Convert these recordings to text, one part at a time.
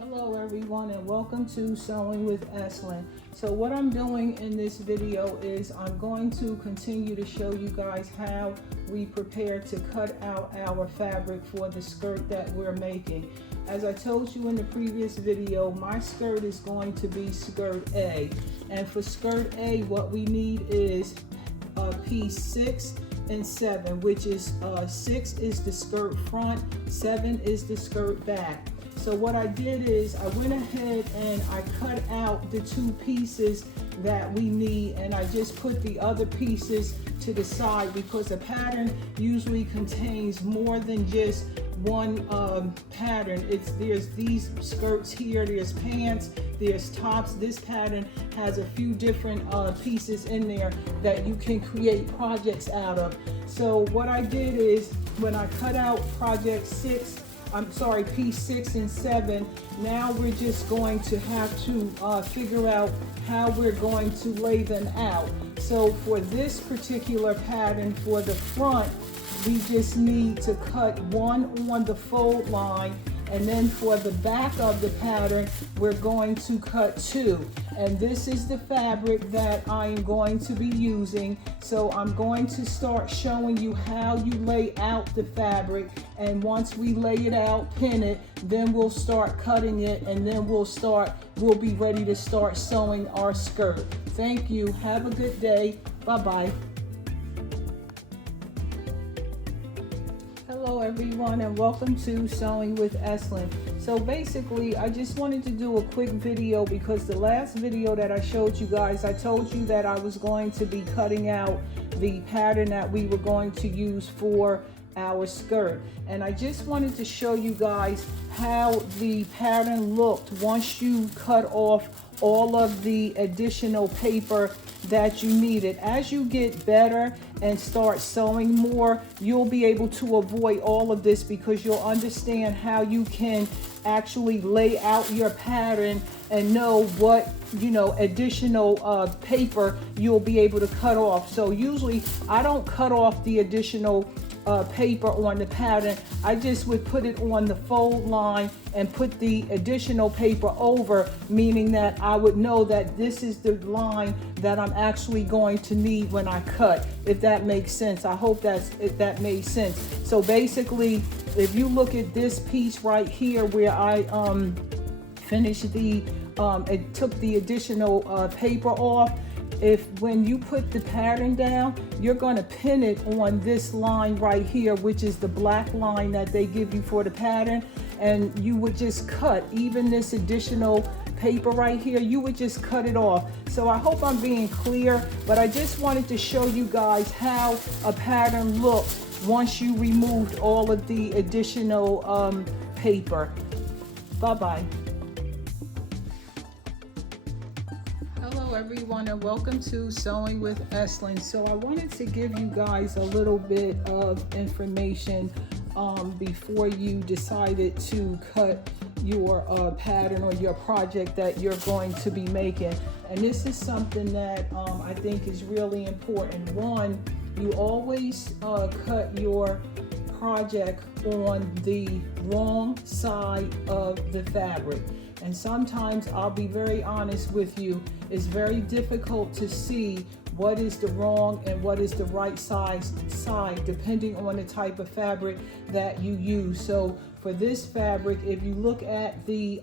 Hello everyone and welcome to Sewing with Eslin. So what I'm doing in this video is I'm going to continue to show you guys how we prepare to cut out our fabric for the skirt that we're making. As I told you in the previous video, my skirt is going to be skirt A. And for skirt A, what we need is piece 6 and 7, which is 6 is the skirt front, 7 is the skirt back. So what I did is I went ahead and I cut out the 2 pieces that we need, and I just put the other pieces to the side because a pattern usually contains more than just one pattern. There's these skirts here, there's pants, there's tops. This pattern has a few different pieces in there that you can create projects out of. So what I did is when I cut out piece 6 and 7, now we're just going to have to figure out how we're going to lay them out. So for this particular pattern, for the front, we just need to cut 1 on the fold line, and then for the back of the pattern, we're going to cut 2. And this is the fabric that I am going to be using. So I'm going to start showing you how you lay out the fabric. And once we lay it out, pin it, then we'll start cutting it, and then we'll be ready to start sewing our skirt. Thank you. Have a good day. Bye-bye. Hello everyone and welcome to Sewing with Eslin. So basically I just wanted to do a quick video because the last video that I showed you guys, I told you that I was going to be cutting out the pattern that we were going to use for our skirt, and I just wanted to show you guys how the pattern looked once you cut off all of the additional paper that you needed. As you get better and start sewing more, you'll be able to avoid all of this because you'll understand how you can actually lay out your pattern and know what additional paper you'll be able to cut off. So usually I don't cut off the additional paper on the pattern. I just would put it on the fold line and put the additional paper over, meaning that I would know that this is the line that I'm actually going to need when I cut, if that makes sense. I hope if that made sense. So basically, if you look at this piece right here where I finished it took the additional paper off, when you put the pattern down, you're going to pin it on this line right here, which is the black line that they give you for the pattern, and you would just cut even this additional paper right here, you would just cut it off. So I hope I'm being clear, but I just wanted to show you guys how a pattern looks once you removed all of the additional paper. Bye-bye. Hello everyone and welcome to Sewing with Eslin. So I wanted to give you guys a little bit of information before you decided to cut your pattern or your project that you're going to be making. And this is something that I think is really important. One, you always cut your project on the wrong side of the fabric. And sometimes, I'll be very honest with you, it's very difficult to see what is the wrong and what is the right side depending on the type of fabric that you use. So for this fabric, if you look at the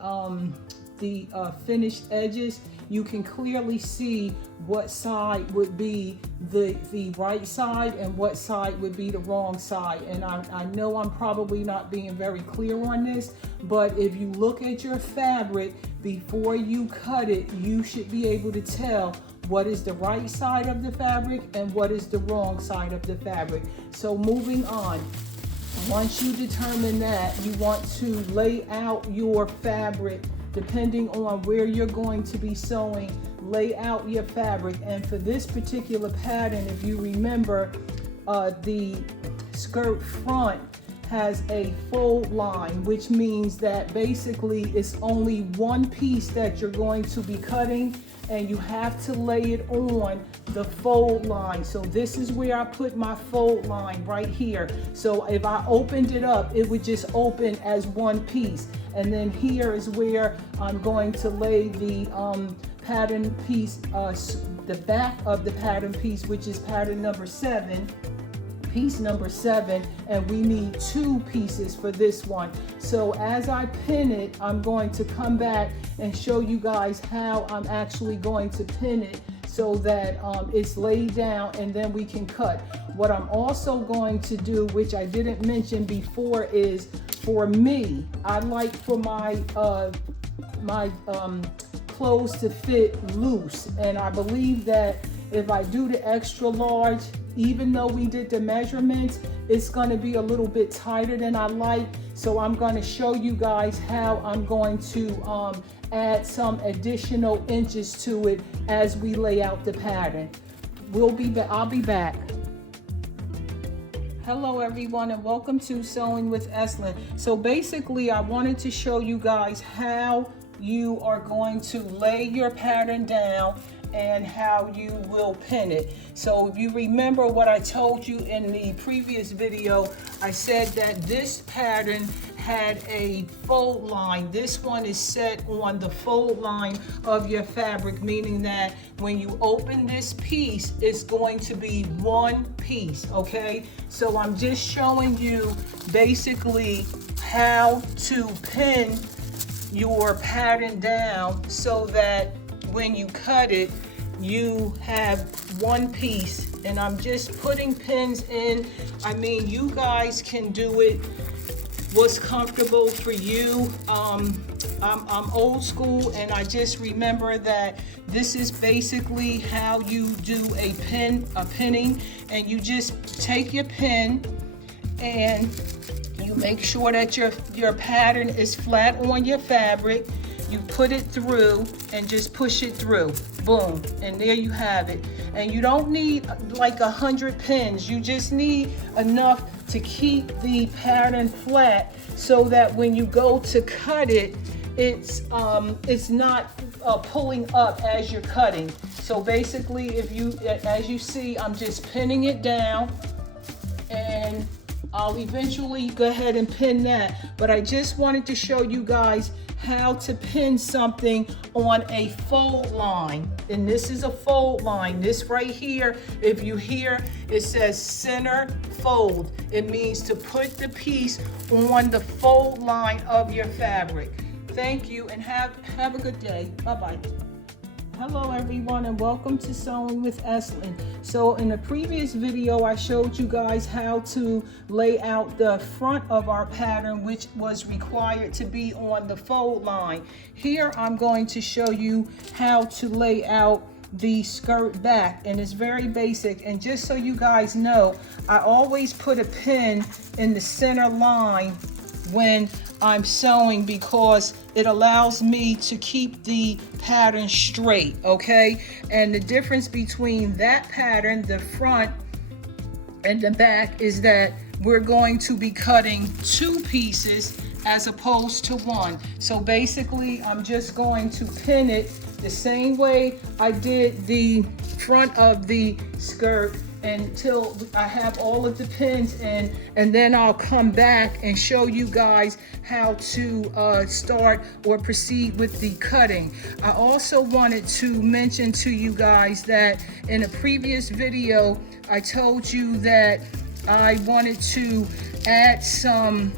finished edges, you can clearly see what side would be the right side and what side would be the wrong side. And I know I'm probably not being very clear on this, but if you look at your fabric before you cut it, you should be able to tell what is the right side of the fabric and what is the wrong side of the fabric. So moving on. Once you determine that, you want to lay out your fabric depending on where you're going to be sewing. Lay out your fabric, and for this particular pattern, if you remember, the skirt front has a fold line, which means that basically it's only one piece that you're going to be cutting, and you have to lay it on the fold line. So this is where I put my fold line right here. So if I opened it up, it would just open as one piece. And then here is where I'm going to lay the pattern piece, the back of the pattern piece, which is pattern number 7. Piece number 7, and we need 2 pieces for this one. So as I pin it, I'm going to come back and show you guys how I'm actually going to pin it so that it's laid down, and then we can cut. What I'm also going to do, which I didn't mention before, is for me, I like for my clothes to fit loose, and I believe that if I do the extra large, even though we did the measurements, it's going to be a little bit tighter than I like. So I'm going to show you guys how I'm going to add some additional inches to it as we lay out the pattern. I'll be back. Hello everyone, and welcome to Sewing with Eslin. So basically I wanted to show you guys how you are going to lay your pattern down and how you will pin it. So if you remember what I told you in the previous video, I said that this pattern had a fold line. This one is set on the fold line of your fabric, meaning that when you open this piece, it's going to be one piece, okay? So I'm just showing you basically how to pin your pattern down so that when you cut it, you have one piece. And I'm just putting pins in. I mean, you guys can do it what's comfortable for you. I'm old school, and I just remember that this is basically how you do a pinning, and you just take your pin and you make sure that your pattern is flat on your fabric. You put it through and just push it through. Boom, and there you have it. And you don't need like 100 pins. You just need enough to keep the pattern flat so that when you go to cut it, it's not pulling up as you're cutting. So basically, as you see, I'm just pinning it down, and I'll eventually go ahead and pin that. But I just wanted to show you guys how to pin something on a fold line. And this is a fold line. This right here, if you hear, it says center fold. It means to put the piece on the fold line of your fabric. Thank you, and have a good day. Bye-bye. Hello everyone, and welcome to Sewing with Eslin. So in the previous video, I showed you guys how to lay out the front of our pattern, which was required to be on the fold line. Here I'm going to show you how to lay out the skirt back, and it's very basic. And just so you guys know, I always put a pin in the center line when I'm sewing, because it allows me to keep the pattern straight, okay? And the difference between that pattern, the front and the back, is that we're going to be cutting 2 pieces as opposed to 1. So basically, I'm just going to pin it the same way I did the front of the skirt until I have all of the pins in, and then I'll come back and show you guys how to start or proceed with the cutting. I also wanted to mention to you guys that in a previous video, I told you that I wanted to add some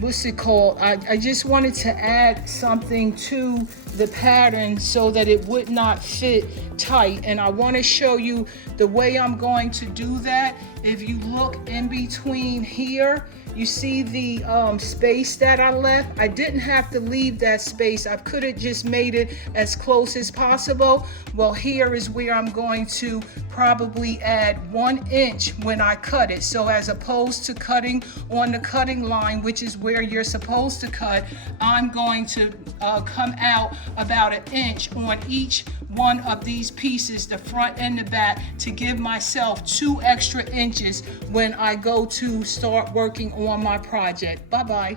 what's it called? I just wanted to add something to the pattern so that it would not fit tight, and I want to show you the way I'm going to do that. If you look in between here, you see the space that I left. I didn't have to leave that space. I could have just made it as close as possible. Well, here is where I'm going to probably add 1 inch when I cut it. So as opposed to cutting on the cutting line, which is where you're supposed to cut, I'm going to come out about 1 inch on each one of these these pieces, the front and the back, to give myself 2 extra inches when I go to start working on my project. Bye-bye.